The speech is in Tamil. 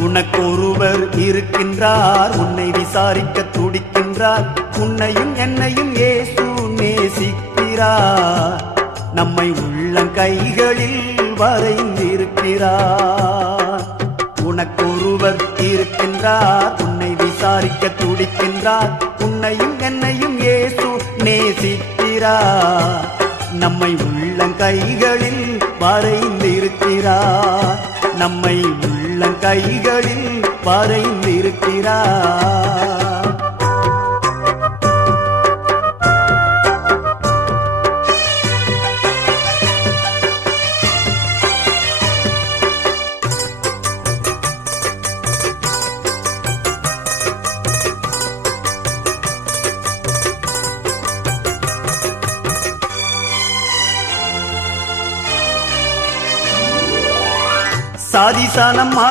உனக்கொருவர் இருக்கின்றார், உன்னை விசாரிக்க துடிக்கின்றார். உன்னையும் என்னையும் இயேசு நேசிக்கிறார், நம்மை உள்ளங்கைகளில் வரைந்திருக்கிறார். உனக்கொருவர் இருக்கின்றார், உன்னை விசாரிக்க துடிக்கின்றார். உன்னையும் என்னையும் இயேசு நேசிக்கிறார், நம்மை உள்ளங்கைகளில் வரைந்திருக்கிறார். நம்மை உள்ளங்கைகளில் வரைந்திருக்கிறார். சாதிசானம்